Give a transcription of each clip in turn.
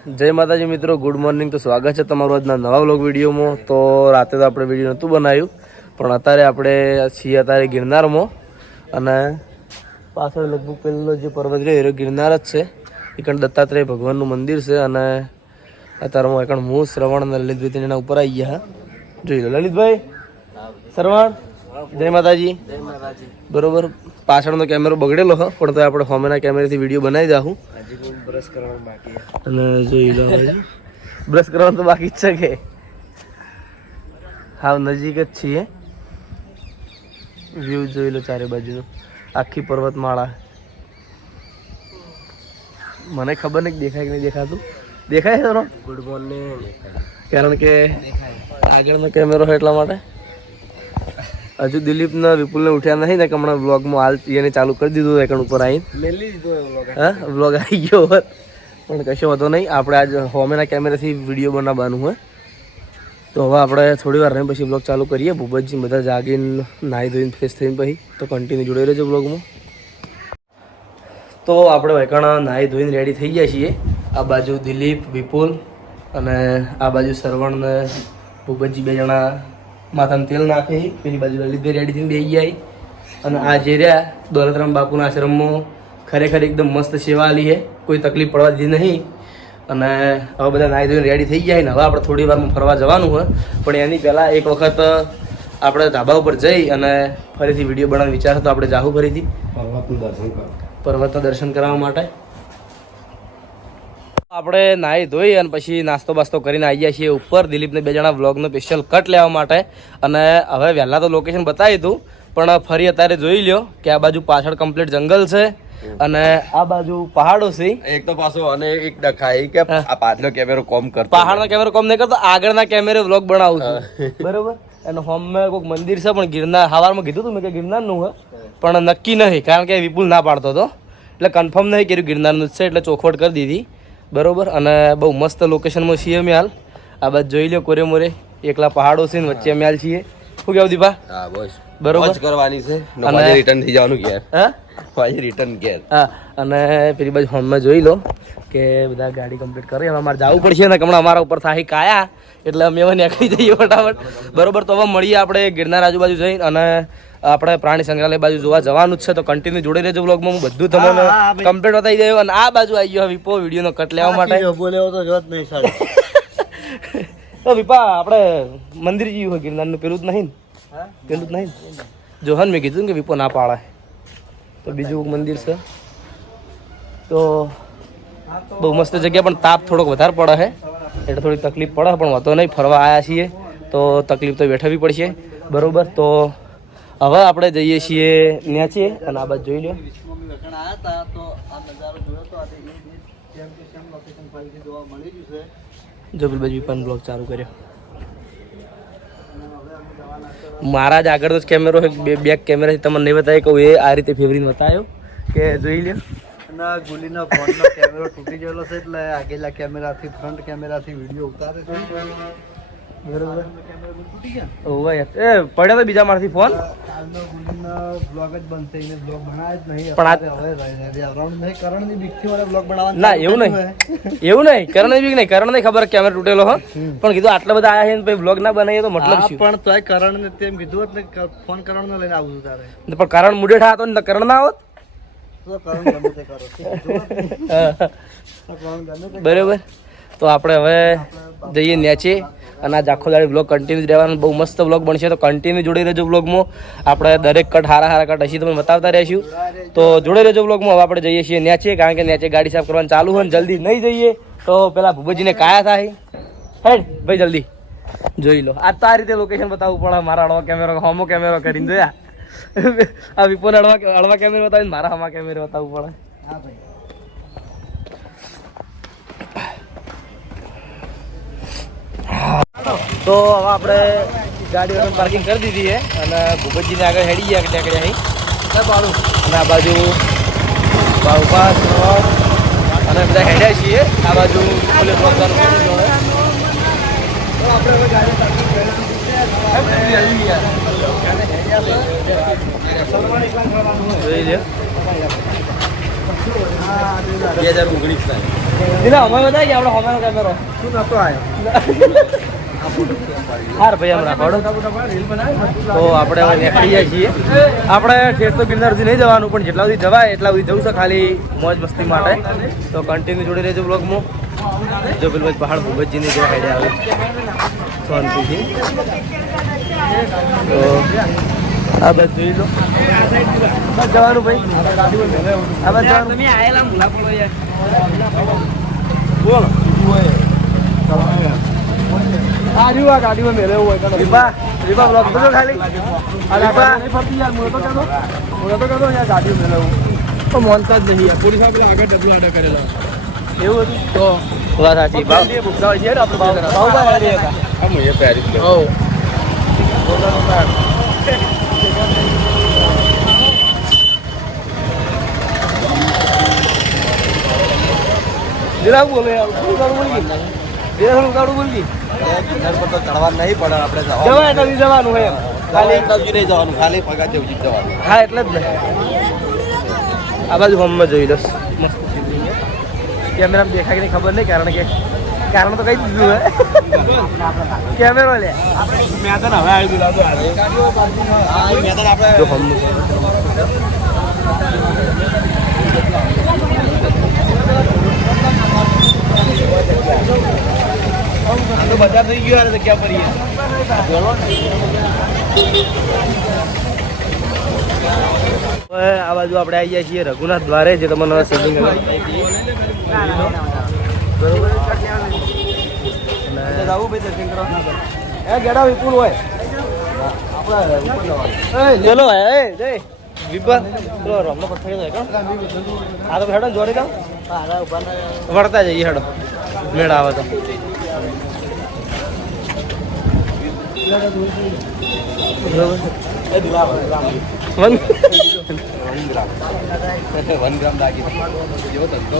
જય માતાજી મિત્રો, ગુડ મોર્નિંગ. તો સ્વાગત છે તમારું આજના નવા વ્લોગ વિડીયોમાં. તો રાતે તો આપણે વિડીયો નહોતું બનાવ્યું, પણ અત્યારે આપણે છીએ અત્યારે ગિરનારમાં. અને પાછળ લગભગ પેલો જે પર્વત રહ્યો એ ગિરનાર જ છે. એકણ દત્તાત્રેય ભગવાનનું મંદિર છે. અને અત્યારમાં એકણ હું શ્રવણ અને લલિતભાઈ એના ઉપર આવી ગયા. જોઈ લો લલિતભાઈ, શ્રવણ, જય માતાજી. બરોબર, પાછળનો કેમેરો બગડેલો હ, પણ તો આપણે હોમેના કેમેરાથી વિડીયો બનાવી દઉં. બ્રશ કરવાનું બાકી અને જોઈ લો, બ્રશ કરવાનું તો બાકી જ છે કે હાવ નજીક જ છીએ. વ્યૂ જોઈ લો ચારે બાજુનો, આખી પર્વતમાળા. મને ખબર નહીં દેખાય કે નહીં દેખાતું. દેખાય છે? Good morning. કારણ કે આગળનો કેમેરો હોય એટલા માટે. હજુ દિલીપને વિપુલને ઉઠ્યા નહીં ને કે હમણાં વ્લોગમાં હાલ એને ચાલુ કરી દીધું એકણ ઉપર આવીને. હા, વ્લોગ આવી ગયો હોત, પણ કશો વાંધો નહીં. આપણે આજ હોમેના કેમેરાથી વિડીયો બનાવવાનું હોય. તો હવે આપણે થોડી વાર રહીને પછી વ્લોગ ચાલુ કરીએ. ભૂપતજી બધા જાગીને નાહી ધોઈને ફ્રેશ થઈને પછી તો કન્ટિન્યુ જોડાઈ રહેજો વ્લોગમાં. તો આપણે વૈકણા નાહી ધોઈને રેડી થઈ ગયા છીએ. આ બાજુ દિલીપ, વિપુલ અને આ બાજુ શ્રવણ ને ભૂપતજી બે જણા માથામાં તેલ નાખી. પેલી બાજુ લલિતભાઈ રેડી થઈને બેસી ગયા. અને આ જે રહ્યા દોલતરામ બાપુના આશ્રમમાં ખરેખર એકદમ મસ્ત સેવા આલી છે, કોઈ તકલીફ પડવા દીધી નહીં. અને હવે બધા નાહી ધોઈને રેડી થઈ ગયા ને હવે આપણે થોડી વારમાં ફરવા જવાનું હોય. પણ એની પહેલાં એક વખત આપણે ધાબા ઉપર જઈ અને ફરીથી વિડીયો બનાવવાનો વિચાર હતો. આપણે જાહું ફરીથી પર્વતના દર્શન કરવા માટે. આપણે નાહી ધોઈ અને પછી નાસ્તો બાસ્તો કરીને આવી ગયા છીએ ઉપર. દિલીપને બે જણા વ્લોગનો સ્પેશિયલ કટ લેવા માટે. અને હવે વહેલા તો લોકેશન બતાવી હતું, પણ ફરી અત્યારે જોઈ લ્યો કે આ બાજુ પાછળ કમ્પ્લીટ જંગલ છે અને આ બાજુ પહાડો છે. એક તો પાછો અને એક ડખાય કે આ પાછળનો કેમેરો કોમ કરતો, પહાડનો કેમેરો કોમ નહીં કરતો, આગળના કેમેરે વ્લોગ બનાવું છું. બરોબર. અને હોમે કોઈક મંદિર છે, પણ ગિરનાર સવારમાં કીધું હતું મેં કે ગિરનારનું હોય, પણ નક્કી નહીં કારણ કે વિપુલ ના પાડતો હતો. એટલે કન્ફર્મ નહીં કર્યું ગિરનારનું જ છે, એટલે ચોખવટ કરી દીધી. બરોબર. અને બહુ મસ્ત લોકેશનમાં છીએ અમે હાલ. આ બાજુ જોઈ લો કોરે મોરે એકલા પહાડો છે ને વચ્ચે અમે હાલ છીએ. શું કેવું દીપા? હા બસ બરોબર કરવાની છે અને રિટર્ન થઈ જવાનું ઘેર. હા પાછી રિટર્ન ઘેર. હા. અને પેલી બાજુ હોમમાં જોઈ લો કે બધા ગાડી કમ્પ્લીટ કરી. હવે અમારે જવું પડશે ને હમણાં અમારા ઉપર થાહી કાયા, એટલે અમે હવે નીકળી જઈએ ફટાફટ. બરોબર. તો હવે મળીએ આપણે ગિરનાર આજુબાજુ જઈને. અને આપણે પ્રાણી સંગ્રહાલય બાજુ જોવા જવાનું જ છે, તો કન્ટિન્યુ જોડે રહેજો વ્લોગમાં. હું બધું તમને કમ્પ્લીટ બતાવી દઉં. અને આ બાજુ આવી ગયો વિપો વિડીયોનો કટ લેવા માટે. તો વિપા આપણે મંદિર જેવું હોય ગિરનારનું, પેલું જ નહીં ને? પેલું જ નહીં જોહન મેં કીધું કે વિપો ના પાડે. તો બીજું મંદિર છે. તો બહુ મસ્ત જગ્યા, પણ તાપ થોડોક વધારે પડે છે એટલે થોડી તકલીફ પડે, પણ વાંધો નહીં. ફરવા આવ્યા છીએ તો તકલીફ તો વેઠવી પડશે. બરોબર. તો હવે આપણે જઈએ છીએ ન્યાચે અને આ બાજુ જોઈ લો. જો પેલી બાજુ પણ બ્લોગ ચાલુ કર્યો. મારા જ આગળનો જ કેમેરો બેક કેમેરાથી તમને નહીં બતાવી કહું, એ આ રીતે ફેવરીને બતાવ્યો કે જોઈ લ્યો. ના ગુલીના ફોનનો કેમેરો તૂટી ગયેલો છે, એટલે આગળના કેમેરાથી ફ્રન્ટ કેમેરાથી વિડીયો ઉતારે છે. બરોબર. ઓવે એ પડ્યો તો બીજા મારથી ફોન. આજનો ગુલીનો બ્લોગ જ બંધ થઈને બ્લોગ બનાવે જ નહીં. પણ હવે અરાઉન્ડ નહીં કરણની બીકથી મને બ્લોગ બનાવવાનું. ના એવું નહીં, એવું નહીં. કરણ બીક નહીં, કરણ નહીં ખબર કેમેરો તૂટેલો હો, પણ કીધું આટલા બધા આયા છે ને પછી બ્લોગ ના બનાવીએ તો મતલબ શું? પણ તોય કરણને તેમ કીધું હોત ને ફોન કરણને લઈને આવું છું તારે. પણ કરણ મુડેઠા હતો ને કરણ ના આવત. બરોબર. તો આપણે હવે જઈએ નેચે અને આ આખો દાડી બ્લોગ કન્ટિન્યુ રહેવાનો. બહુ મસ્ત બ્લોગ બનશે, તો કન્ટિન્યુ જોડી રહેજો બ્લોગમાં. આપણે દરેક કટ હારા કટ હશે તમને બતાવતા રહીશું, તો જોડે રહેજો બ્લોગમાં. હવે આપણે જઈએ છીએ નેચે, કારણ કે નેચે ગાડી સાફ કરવાનું ચાલુ હોય ને જલ્દી નહીં જઈએ તો પેલા ભૂપતજીને કાયા થાય. હેડ ભાઈ જલ્દી જોઈ લો. આ તો આ રીતે લોકેશન બતાવવું પડે. મારા અડવા કેમેરો હોમો કેમેરો કરીને જોયા, આ વિપોને અડવા કેમેરો બતાવીને મારા હમા કેમેરો બતાવવું પડે. હા ભાઈ. તો હવે આપણે ગાડી પાર્કિંગ કરી દીધી છે અને ભૂપતજીને આગળ હેડી ગયા ટેકડ્યા અહીં. અને આ બાજુ બાઉપા અને બધા હેડ્યા છીએ. આ બાજુ આપણે હવે ગાડી પાર્કિંગ કરી જોઈ લે. 2019 એટલે અમે બતાવી કે આપણે હોવાનો કેમેરો શું નતો આવ્યો હાર ભાઈ હમણાં ખોડો તો આપણે હવે નીકળી જાય છીએ આપણે ઠેર તો ગિરનારથી નહીં જવાનું પણ જેટલા સુધી જવાય એટલા સુધી જવું છે ખાલી મોજ મસ્તી માટે તો કન્ટિન્યુ જોડી રહેજો બ્લોગમાં જો પેલું પહાડ ભૂપતજીની જે સાઈડે આવે શાંતિથી તો આ બસ જોઈ લો બસ જવાનું ભાઈ આ બસ જવાનું તમે આયેલા મુલા પડો યાર બોલો આ ગાડીમાં મેલે હોય રીબા બ્લોક તો ખાલી રીબા નહીં ફરતી યાર મુળે તો કહેતો યાર ગાડીમાં મેલે હું તો મોનતા જ નહીં યાર પોલીસ આપણે આગળ ડબલું આડા કરેલા એવું હતું તો વાત સાચી ભાવ ભૂખતા હોય છે આપણે ભાવભાઈ હતા આમ એ પેરિસ હો જરા બોલે યાર શું કરું બોલી જરા કાઢું બોલી કિનાર પર તો ચડવા નહીં પડે આપણે જવા એટલે જવાનું હોય એમ ખાલી એટલું નહીં જવાનું ખાલી પગા જેવું જ જવાનું હા એટલે જ ને આ બાજુ હોમમાં જોઈ લો મસ્ત કેમેરામાં દેખાય કે નહીં ખબર નહીં કારણ તો કઈ દીધું હે કેમેરો લે મેદાન હવે આવી ગયું આપણે જો હોમનું તો બધા થઈ ગયું યાર ક્યાં પડીએ આ બાજુ આપણે આવી જાય છીએ રઘુનાથ દ્વારે જે તમને સેલિંગ ગેડા વિપુલ હોય ચલો વિપન રમનો પથ્થર આ તો હેડો જોડે કામ વળતા જઈએ હેડો મેળ આવે તો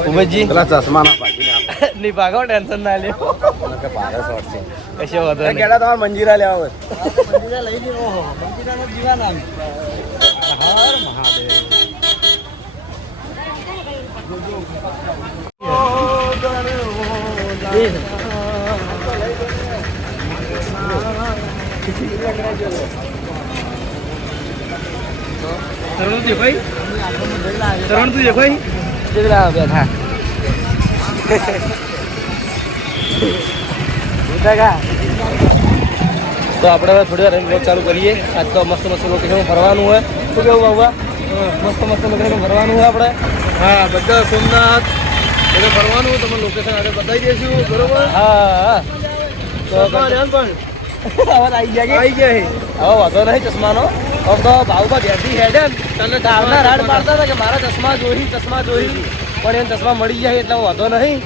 ઉમેશજી ચશ્મા ના પાકી નહીં ભાગો ટેન્શન ના લે કશો વાંધો નહીં કેડા તમારે મંજીરા લેવા હોય મંદિરે લઈ લીધો મંદિરાનો જીવાન આમ હર મહાદેવ સરવણ તું ભાઈ જેટલા બેઠા તો આપણે હવે થોડી વાર બ્લોગ ચાલુ કરીએ આજ તો મસ્ત મસ્ત લોકેશન ફરવાનું હોય શું કેવું બાબા મસ્ત લોકેશન ફરવાનું હોય આપણે હા બધા સોમનાથ એટલે ફરવાનું તમે લોકેશન આગળ બતાવી દઈશું બરોબર હા તો પણ આવી ગયા હવે વાંધો નહીં ચશ્માનો આમ તો ભાવમાં બેઠી હેડે તને ડાળના રાડ પાડતા હતા કે મારા ચશ્મા જોઈ પણ એને ચશ્મા મળી જાય એટલે વાંધો નહીં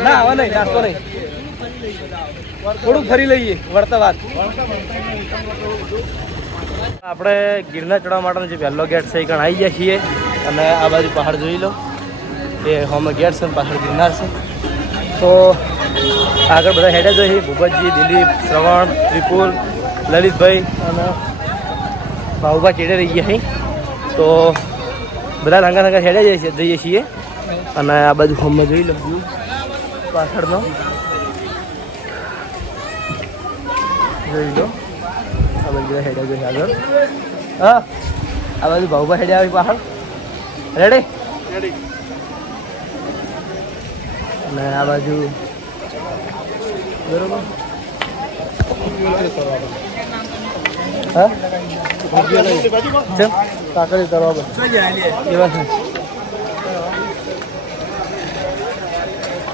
ના હવે નહીં નાસ્તો નહીં થોડુંક ફરી લઈએ વળતા વાત આપણે ગિરનાર ચડવા માટેનો જે પહેલો ગેટ છે એ કણ આવી ગયા છીએ અને આ બાજુ પહાડ જોઈ લો એ હોમે ગેટ છે પાછળ ગિરનાર છે તો આગળ બધા હેડે જોઈએ ભૂપતજી દિલીપ શ્રવણ વિપુલ લલિતભાઈ અને ભાઉભા ચેડે રહી ગયા અહીં તો બધા રંગા હેડે જઈએ છીએ અને આ બાજુ હોમે જોઈ લો પાછળનો જોઈ લો આ બાજુ બધા હેડે જોઈએ આગળ હા આ બાજુ ભાઉભા હેડે આવી પાછળ રેડી અને આ બાજુ બરોબર હા કાકડી કરવા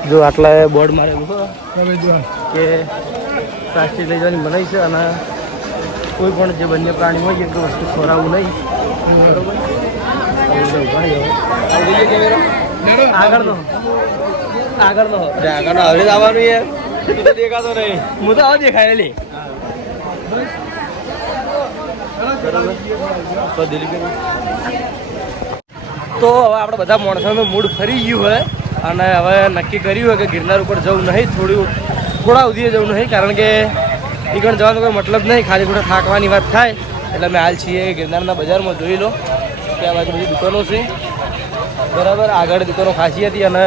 જો આટલા બોર્ડ મારેલું કે પ્લાસ્ટિક લઈ જવાની મનાઈ છે અને કોઈ પણ જે વન્ય પ્રાણી હોય એટલું વસ્તુ ખોરાવું નહીં બરોબર આગળનો આગળ હવે આવવાનું યાર દેખાતો નહીં હું તો આવો દેખાય લે તો હવે આપણે બધા માણસોનું મૂડ ફરી ગયું હોય અને હવે નક્કી કર્યું હોય કે ગિરનાર ઉપર જવું નહીં થોડા સુધી જવું નહીં કારણ કે ઈકણ જવાનો કોઈ મતલબ નહીં ખાલી થોડા થાકવાની વાત થાય એટલે અમે હાલ છીએ ગિરનારના બજારમાં જોઈ લો કે આ બાજુ બધી દુકાનો છે બરાબર આગળ દુકાનો ખાસી હતી અને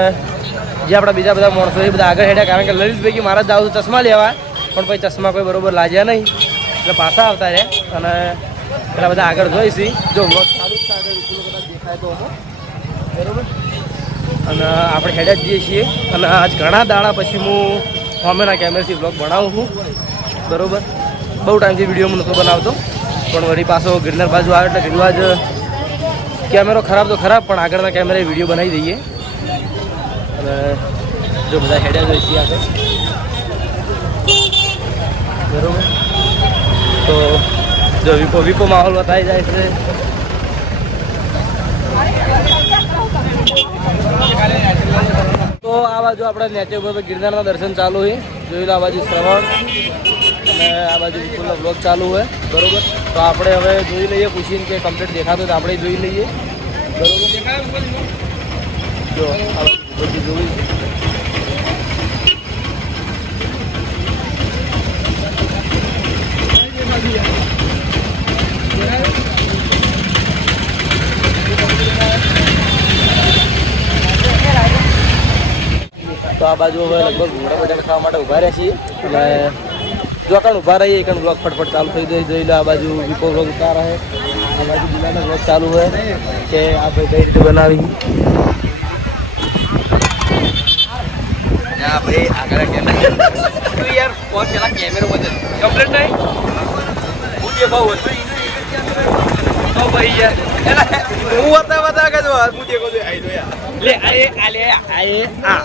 જે આપણા બીજા બધા માણસો એ બધા આગળ હેડ્યા કારણ કે લલિતભાઈ મારા જ જાવ ચશ્મા લેવા પણ પછી ચશ્મા કોઈ બરોબર લાગ્યા નહીં એટલે પાછા આવતા રહ્યા અને પેલા બધા આગળ જોઈશી જો વ્લોગ સારું જ આગળ વિપુલ બધા દેખાય તો બરાબર અને આપણે હેડ્યા જ જઈએ છીએ અને આજ ઘણા દાડા પછી હું સામેના કેમેરાથી વ્લોગ બનાવું છું બરાબર બહુ ટાઈમથી વિડીયો હું નહોતો બનાવતો પણ વળી પાછો ગિરનાર બાજુ આવે એટલે કીધું આજ કેમેરો ખરાબ તો ખરાબ પણ આગળના કેમેરાએ વિડીયો બનાવી દઈએ અને જો બધા હેડ્યા જોઈ છીએ આગળ બરાબર તો જો વિપો માહોલ બતાવી જાય છે તો આ બાજુ આપણે નેચે ઉપર ગિરનારના દર્શન ચાલુ છે જોઈ લો આ બાજુ શ્રવણ અને આ બાજુ વિપુલનો બ્લોગ ચાલુ હોય બરાબર તો આપણે હવે જોઈ લઈએ પૂછીને કે કમ્પ્લીટ દેખાતો તો આપણે જોઈ લઈએ બરાબર જો આ બાજુ બધું જોયું તો આ બાજુ હવે લગભગ ઘોડા બટાકા ખાવા માટે ઊભા રહ્યા છીએ અને જો કણ ઊભા રહીએ કણ બ્લોગ ફટફટ ચાલુ થઈ જાય જોઈ લો આ બાજુ વિપો બ્લોગ ઉતારા છે આ બાજુ બિલાનો બ્લોગ ચાલુ હોય કે આ ભાઈ કઈ રીતે બનાવી ભાઈ આગળ કેમેરા તું યાર ફોન પેલા કેમેરો બધે કમ્પ્લીટ નહીં હું જે ભાવ હતો તો ભાઈ યાર હું બતા કે જો હું જે કહું આઈ લો યાર લે આ